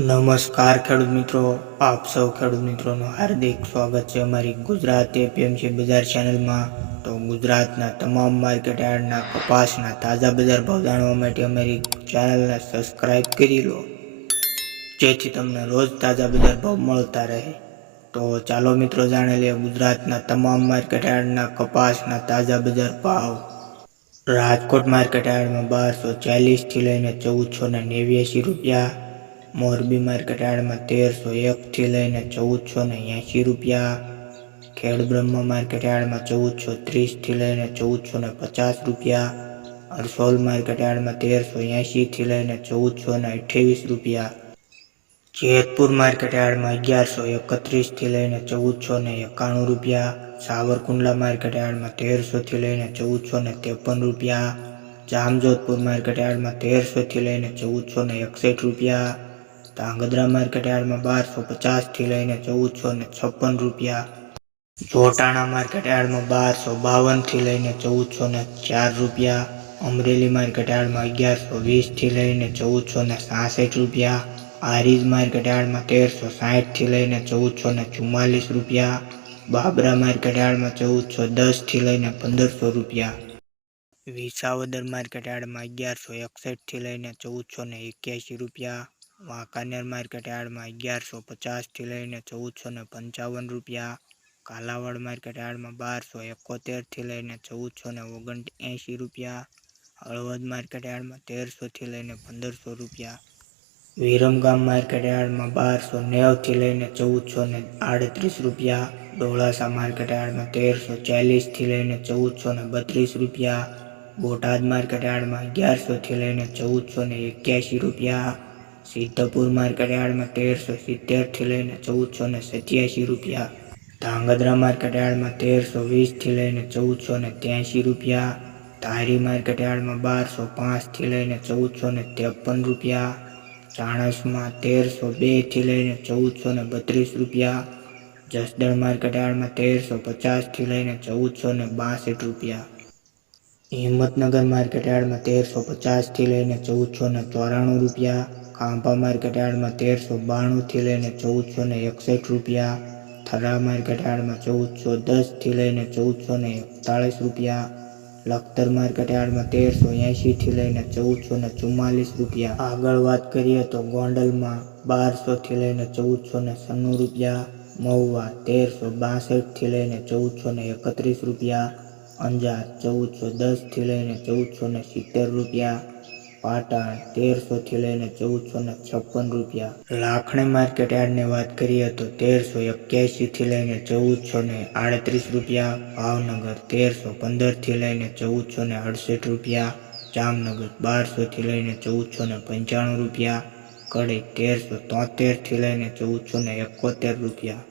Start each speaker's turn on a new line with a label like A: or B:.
A: નમસ્કાર ખેડૂત મિત્રો, આપ સૌ ખેડૂત મિત્રોનું હાર્દિક સ્વાગત છે અમારી ગુજરાત એપીએમસી બજાર ચેનલમાં. તો ગુજરાતના તમામ માર્કેટ યાર્ડના કપાસના તાજા બજાર ભાવ જાણવા માટે અમારી ચેનલને સબસ્ક્રાઈબ કરી લો, જેથી તમને રોજ તાજા બજાર ભાવ મળતા રહે. તો ચાલો મિત્રો જાણી લઈએ ગુજરાતના તમામ માર્કેટ યાર્ડના કપાસના તાજા બજાર ભાવ. રાજકોટ માર્કેટ યાર્ડમાં બારસો ચાલીસથી લઈને ચૌદસો ને નેવ્યાસી રૂપિયા મોરબી માર્કેટ યાર્ડમાં તેરસો એકથી લઈને ચૌદસો ને એંશી રૂપિયા. ખેડબ્રહ્મા માર્કેટ યાર્ડમાં ચૌદસો ત્રીસથી લઈને ચૌદસો ને પચાસ રૂપિયા. અરસોલ માર્કેટ યાર્ડમાં તેરસો એંશીથી લઈને ચૌદસો ને અઠ્યાવીસ રૂપિયા. જેતપુર માર્કેટ યાર્ડમાં અગિયારસો એકત્રીસથી લઈને ચૌદસો ને એકાણું રૂપિયા. સાવરકુંડલા માર્કેટ યાર્ડમાં તેરસોથી લઈને ચૌદસો ને ત્રેપન રૂપિયા. જામજોધપુર માર્કેટ યાર્ડમાં તેરસોથી લઈને ચૌદસો ને એકસઠ રૂપિયા. ધાંગધ્રા માર્કેટ યાર્ડમાં બારસો પચાસથી લઈને ચૌદસો ને છપ્પન રૂપિયા. જોટાણા માર્કેટ યાર્ડમાં બારસો બાવનથી લઈને ચૌદસો ને ચાર રૂપિયા. અમરેલી માર્કેટ અગિયારસો વીસથી લઈને ચૌદસો ને સાસઠ રૂપિયા. આરીજ માર્કેટ તેરસો સાહીઠથી લઈને ચૌદસો ને ચુમ્માલીસ રૂપિયા. બાબરા માર્કેટ યાર્ડમાં ચૌદસો દસથી લઈને પંદરસો રૂપિયા. વિસાવદર માર્કેટ યાર્ડમાં અગિયારસો એકસઠથી લઈને ચૌદસો ને એક્યાસી રૂપિયા. વાંકાનેર માર્કેટ યાર્ડમાં અગિયારસો પચાસથી લઈને ચૌદસો ને પંચાવન રૂપિયા, કાલાવાડ માર્કેટ યાર્ડમાં બારસો એકોતેરથી લઈને ચૌદસો ને ઓગણ એંશી રૂપિયા, હળવદ માર્કેટ યાર્ડમાં તેરસોથી લઈને પંદરસો રૂપિયા વિરમગામ માર્કેટ યાર્ડમાં બારસો નેવથી લઈને ચૌદસો ને આડત્રીસ રૂપિયા, ડોળાસા માર્કેટ યાર્ડમાં તેરસો ચાલીસથી લઈને ચૌદસો ને બત્રીસ રૂપિયા, બોટાદ માર્કેટ યાર્ડમાં અગિયારસોથી લઈને ચૌદસો ને એક્યાસી રૂપિયા સિદ્ધપુર માર્કેટ યાર્ડમાં તેરસો સિત્તેરથી લઈને ચૌદસો ને સત્યાસી રૂપિયા. ધાંગધ્રા માર્કેટ યાર્ડમાં તેરસો વીસથી લઈને ચૌદસો ને ત્યાંસી રૂપિયા. ધારી માર્કેટ યાર્ડમાં બારસો પાંચથી લઈને ચૌદસો ને ત્રેપન રૂપિયા. ચાણસમાં તેરસો બેથી લઈને ચૌદસો ને બત્રીસ રૂપિયા. જસદણ માર્કેટ યાર્ડમાં તેરસો પચાસથી લઈને ચૌદસો ને બાસઠ રૂપિયા. હિંમતનગર માર્કેટ યાર્ડમાં તેરસો પચાસથી લઈને ચૌદસો ને ચોરાણું રૂપિયા, ખાંભા માર્કેટ યાર્ડમાં તેરસો બાણુંથી લઈને ચૌદસો ને એકસઠ રૂપિયા, થરા માર્કેટ યાર્ડમાં ચૌદસો દસથી લઈને ચૌદસો ને એકતાળીસ રૂપિયા, લખતર માર્કેટ યાર્ડમાં તેરસો એંશીથી લઈને ચૌદસો ને ચુમ્માલીસ રૂપિયા. આગળ વાત કરીએ તો ગોંડલમાં બારસોથી લઈને ચૌદસો ને સન્નું રૂપિયા, મહુવા તેરસો બાસઠથી લઈને ચૌદસો ને એકત્રીસ રૂપિયા અંજાર, ચૌદસો દસથી લઈને ચૌદસો ને સિત્તેર રૂપિયા, પાટણ, તેરસોથી લઈને ચૌદસો ને છપ્પન રૂપિયા. લાખણી માર્કેટ યાર્ડની વાત કરીએ તો તેરસો એક્યાસીથી લઈને ચૌદસો ને આડત્રીસ રૂપિયા, ભાવનગર તેરસો પંદરથી લઈને ચૌદસો ને અડસઠ રૂપિયા, જામનગર બારસોથી લઈને ચૌદસો ને પંચાણું રૂપિયા, કડી તેરસો તોતેરથી લઈને ચૌદસો ને એકોતેર રૂપિયા.